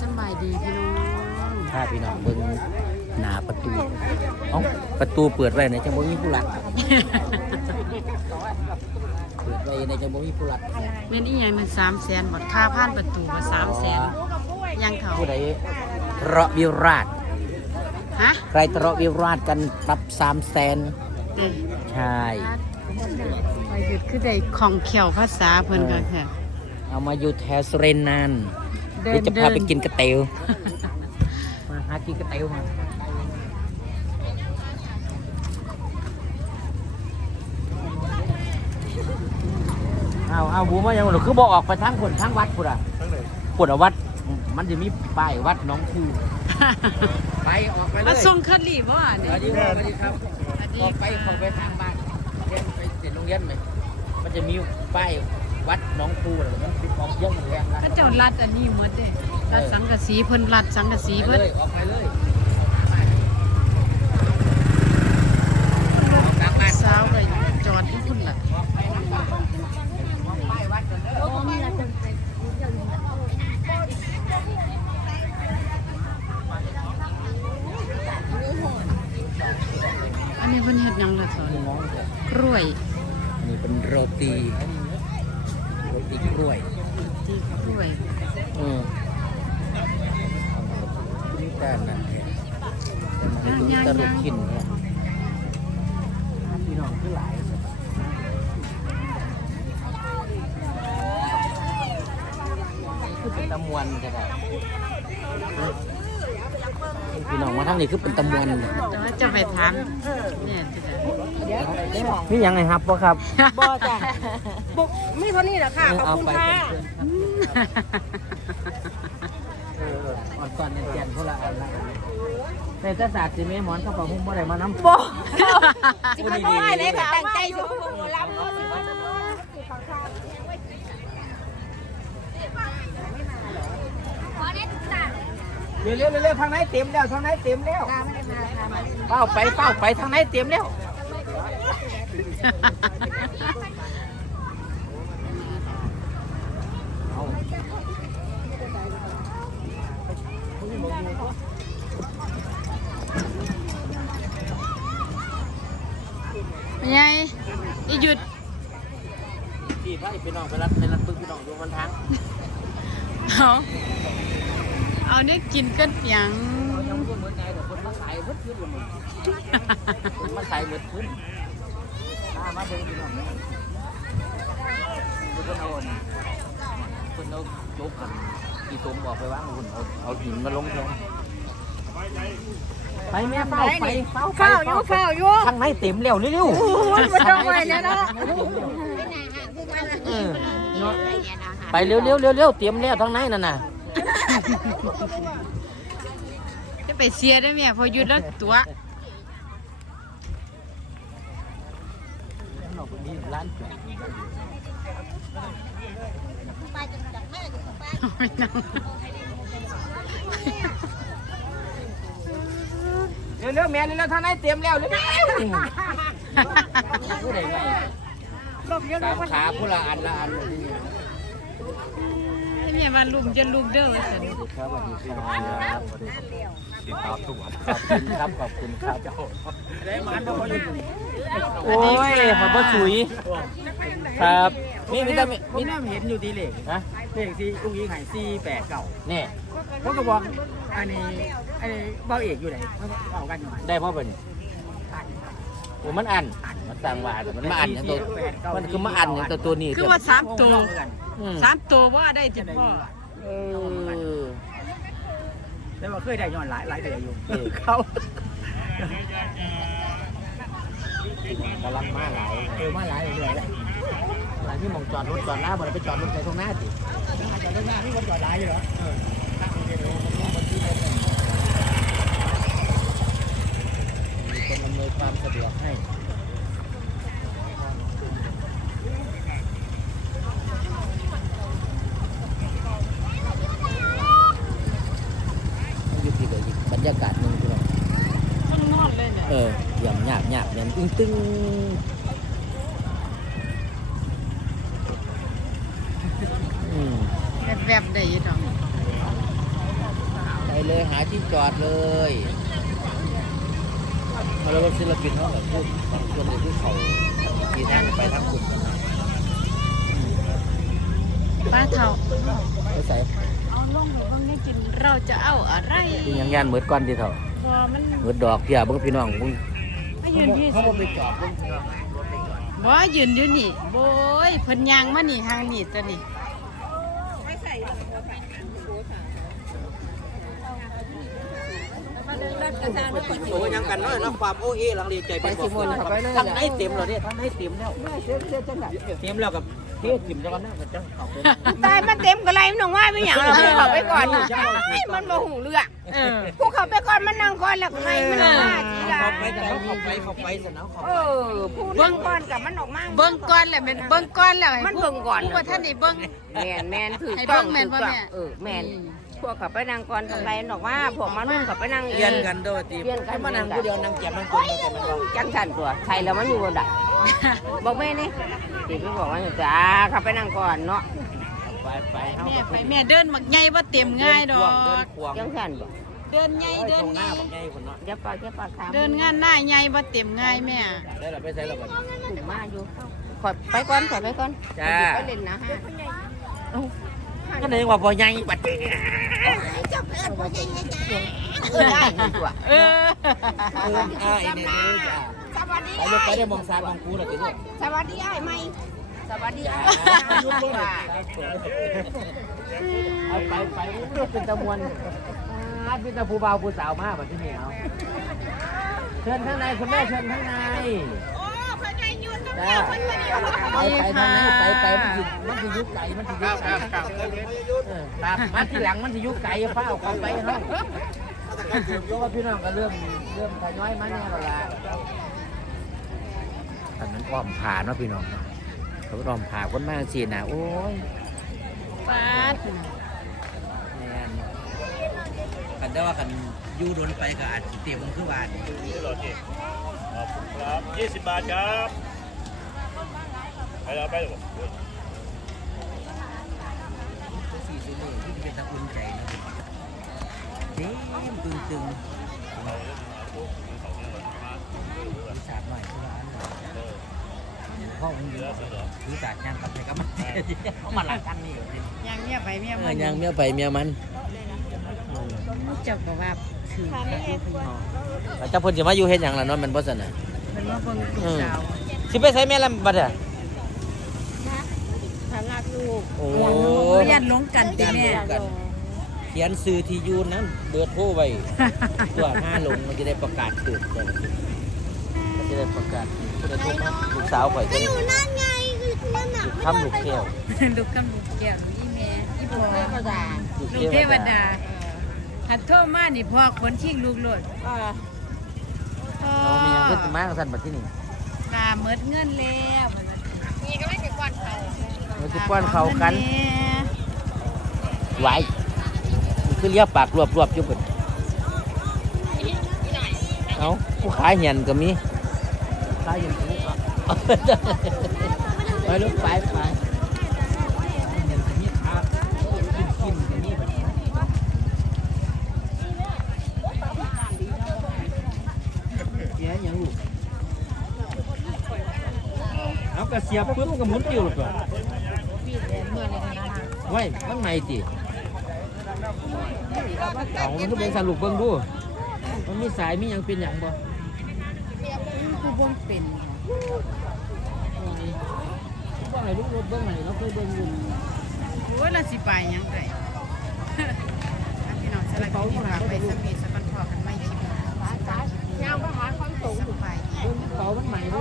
สำบายดีพี่น้องถ้าพี่น้องเบิ่งหน้าประตูเอ้าประตูเปิดไว้ในจังบ่มีผู้หลักเปิดไว้ในจังบ่มีผู้หลักเม่นอีหยังมันสามแสนบดค่าผ่านประตูก็สามแสนยังเขาผู้ใดทะเลาะวิราชฮะใครทะเลาะวิราชกันปรับ3แสนเอ้ยใช่ไปหยุดคือได้ของเขียวภาษาเพิ่นก็แค่เอามาอยู่แถวสุรินทร์นาน เดินเดี๋ยวจะพาเดินไปกินกระเตียวมาหากินกระเตียวมาเอาเอาบูมายังหรอคือบอกออกไปทั้งคนทั้งวัดพุ่นอะทั้งไหนพุ่นอะวัด มันจะมีป้ายวัดหน้องคูไปออกไปเลมายส่งคัดลีบ่อันสนี้วัสดีครับสวัสดีครับสวัสดีออกไปเข้าไปทางบ้านเรียนไปเสร็จโรงเรียนไหมมันจะมีป้าย วัดหน้องคูน่ะมันติดออกเยอะเหมือนกันนะก็เจ้ารัดอันนี้หมดเด้รัดสังกะสีเพิ่นรัดสังกะสีไปเพิ่นเลยออกไปเลยกลับบ้านสาวก็จอดอยู่พุ่นล่ะอันนี้เพิ่นเฮ็ดหยังล่ะสอนกล้วยนี่เป็นโรตีโรตีกล้วย ที่กล้วยอืมนี่การนั่นแหละแต่มันดูตลกขินเนี่ยพี่น้องคือหลายคือเป็นตะมวนก็ได้พี่น้องมาทางนี้คือเป็นตะมวนแต่ว่าจะไปถามเนี่ยจะได้นี่ยังไงครับพ่อครับบอจ้ะบุกมีเท่านี้แหละค่ะขอบคุณค่ะ เอออ่อนก่อนเนี่ยแกนพวกละอันละแต่ถ้าศาสตร์สิแม่หมอนเข้าไปหุ้มอะไรมาน้ำบอสิพันบ่ได้เลยค่ะตั้งใจสิพันบ่รับเนาะสิบ่เร็วเร็วเร็วทางไหนเต็มแล้วทางไหนเต็มแล้วเป้าไปเป้าไปทางไหนเต็มแล้วเอา เป็นไงอีหยุดพี่พระพี่น้องไปรับไปรับปึ้งพี่น้องอยู่บนทางเอาเอาเนี่ยกินกันหยังยังไม่เหมือนไงเดี๋ยวคนมาขายเพิ่ขึ้นละมึงคนมาขายเหมือนขึ้นมามาเบิ่งพี่น้องดูคนเอาคนเอาโจกกัน กี่ตมบอกไปว่างคนเอาเอาหินมาลงแทนไปแม่เฝ้าไปเฝ้าไปข้าวอยู่ข้าวอยู่ทางไหนเต็มแล้วเร็วโอ้ยมาจ้องไว้เนี่ยเนาะเออเนาะไปเร็วเร็วเร็วเร็วเตรียมแล้วทางไหนนั่นน่ะจะไปเสียได้ไหมพอหยุดแล้วตัวร้าน เอา ไปนั่งเร็วเร็วแม่เร็วเร็วทานไหนเตรียมแล้วเร็วเร็วผู้ใดไงหลบเยอะสามขาผู้ละอันละอัน ให้แม่ว่าลุมจะลุมเด้อว่าซั่นครับสวัสดีครับสวัสดีติดตามทุกวันขอบคุณครับขอบคุณครับโอ้ยขอบพระสุยครับนี่มีแต่มีผมน่าเห็นอยู่ที่เลขนะเลขที่อุ้งยิงหายสี่แปดเก่านี่ผมก็บอกอันนี้อันนี้เบาเอกอยู่ไหนเขาเอากันอยู่ไหนได้พ่อเป็นโอ้มันอันมันต่างว่าแต่มันมาอันอย่างตัวมันคือมาอันอย่างตัวตัวนี้คือว่าสามตัว อืมสามตัวว่าได้ติดพ่อเออ แต่ว่าเคยได้ย้อนหลายหลายเดือนอยู่เออ เขากำลังมาหลายเออมาหลายเดือนแล้วหลายที่มองจอดรถจอดหน้าบ่ได้ไปจอดรถในตรงหน้าสิแต่เรื่องหน้าที่คนจอดหลายอยู่เหรอเออมีคนอำนวยความสะดวกให้มันอยู่ที่ไหนอีกบ รรยากาศหนึงพี่น้องต้องนอนเลยเนี่ยเอออย่างหยาบหยาบเนี่ยตึงตึงอืมแบบๆได้อยู่ดอกเลยหาที่จอดเลยแล้วก็ศิลปินเขาแบบพูดบางคนเลยที่เขาขี่ทางไปทางคุณกันนะป้าเฒ่า ไปใส่เอา ลงไปเบิ่งให้กินเราจะเอาอะไรที่ยังยานเหมือนก้อนที่เท่าพอมันเหมือนดอกเพียเบิ่งพี่น้องเบิ่งไม่ยืนยืนเขาบ่ไปจอดเบิ่งพี่น้องรถไปจอดบ่ยืนอยู่นี่โบยเพิ่นยางมานี่ทางนี่ตัวนี้โอ้ยังกันน้อยนะความโอเอหลังเรียนใจเป็นบอกทางไหนเต็มแล้วเนี่ยทางไหนเต็มแล้วเต็มแล้วกับ เที่ยวจิ้มแล้วกันนะกับจังเขาเป็นตายมันเต็มก็ไรมันต้องว่าไม่อย่างเราผู้เขาไปก่อนมันโมหูเรื่องเออผู้เขาไปก่อนมันนั่งก่อนแล้วไงมันว่าทีละเขาไปแต่เขาเขาไปเขาไปสนามเขาเออผู้นั่งก่อนกับมันออกมาเบิ่งก่อนแหละแม่นเบิ่งก่อนแล้วให้มันเบิ่งก่อนผู้ว่าท่านนี่เบิ่ง แมนแมนถือให้ต้เบิ่องงแม่นบ่ถูกต้องแม่ เออแมนพวกเขาไปนั่งก่อนกับไรบอกว่าพวกมานุ่งเขาไปนั่งเอเรียนงกันด้วยตีให้มานั่งผู้เดียวนั่งแก็บนั่งกินนั่งแก็บนั่งรอจังสันตัวไทยแล้วมันอยู่บนดัก บอกแม่นี่ตีไปบอกว่าจ้าเขาไปนั่งก่อนเนาะไปไปเฮาแม่ไปแม่เดินบักใหญ่บ่เต็มง่ายดอกเดินควงจังสันบอกเดินใหญ่เดิเดินนหใหน้าญ่บักใหญ่คนเนาะเดี๋ยวปลาเดี๋ยวปลาขามเดินงานหน้าใหญ่บ่เต็มง่ายแม่ได้เราไปใส่เราบัดถึงมาอยู่ขอไปก่อนขอไปก่อนจ้าไปเล่นนะฮะก็เลยว่าพอใหญ่บัดเออได้ตัวเออเอออ่าอีเนี่ยเด้อจ้า สวัสดีไปเลยไปได้มองซ้ายมองกูแล้วติลูกสวัสดีไอ้ไหมสวัสดีไอ้เอาไปไปเป็นตะมวนอ่าเป็นตะผู้บ่าวผู้สาวมาบัดที่นี่เอาเชิญข้างในคุณแม่เชิญข้างในโอ้พ่อใหญ่ยืนจ้าไปไปทางไหนไปไปมันสิมันสิยุกไก่มันสิยุกไก่เออตามมาที่หลังมันสิยุกไก่ฟ้าเอาเข้าไปเนาะเพราะว่าพี่น้องก็เริ่มเริ่มทยอยมาแน่แล้วล่ะ อันนั้นอ้อมผ่าเนาะพี่น้องเนาะเขาอ้อมผ่าคนมากสินะโอ้ยปาดแม่นกันได้ว่ากันอยู่โดนไปก็อาจสิเตรียมมันคือว่าครับยี่สิบบาทครับไปแล้วไปแล้วสี่สิบเลยที่เป็นตะอุ่นใจเนาะเต็มตึงตึงวิสาดหน่อยคือว่าอันนั้น พ่อมันเยอะวิสาดย่างกับใครก็มันเขามาหลักกันนี่อยู่ดิยางเมียไปเมียเอมัอนยังเมียไปเมียมันเจ้าบอกว่าถือแล้วเจ้าเพิ่นสิมาอยู่เฮ็ดหยังล่ะเนาะแมันบ่ซั่นน่ะเป็นว่าเบิ่งลูกสาวสิไปใส่แม่ลำบัดอะทางลากลูกโอ้โอ้ยันหลงกันติแม่เขียนซื้อที่อยู่นั้นเบอร์โทรไว้ตัวห้าลงมันจะได้ประกาศเกิดก่อนมันจะได้ประกาศจะ ได้โทรมาลูกสาวข่อยจะได้อยู่นั่นไงคือทำลูกแก้วลูกกำลูกแก้วอีแม่อีพ่อเทวดาลูกเทวดาหัดโทษมานี่พ่อคนชิงลูกโลดเออพ่อเรามีหยังขึ้นมาสั่นบัดที่นี่ตาเมิดเงินแล้วนี่ก็ไม่เป็นก่อนเขาไมันคือป้อนเขากันไหวคือเรียปากรวบรวบๆอยู่เบิดเอาผู้ขายเหียนก็มี ขายเหียนก็มีไปลูกไปไปเยนก็มีขากินกินมีบัดเสียยังลูกเอากระเสียบปุ๊บมันก็หมุนติ้วหรอกว่ะไว้ข้างในติเอามันก็เป็นสรุปเบิ่งดูมันมีสายมีหยังเป็นหยังบ่ ผู้บ่เป็นบ่ให้ลูกรถเบิ่งให้เราเคยเบิ่งอยู่โอ้ยเราสิไปหยังไง พี่น้องสลับที่ฝากไปสปีสกันพอกันไม่คิดยาวประมาณความสูงสบายดี เบิ่งกระเป๋ามันใหม่บ่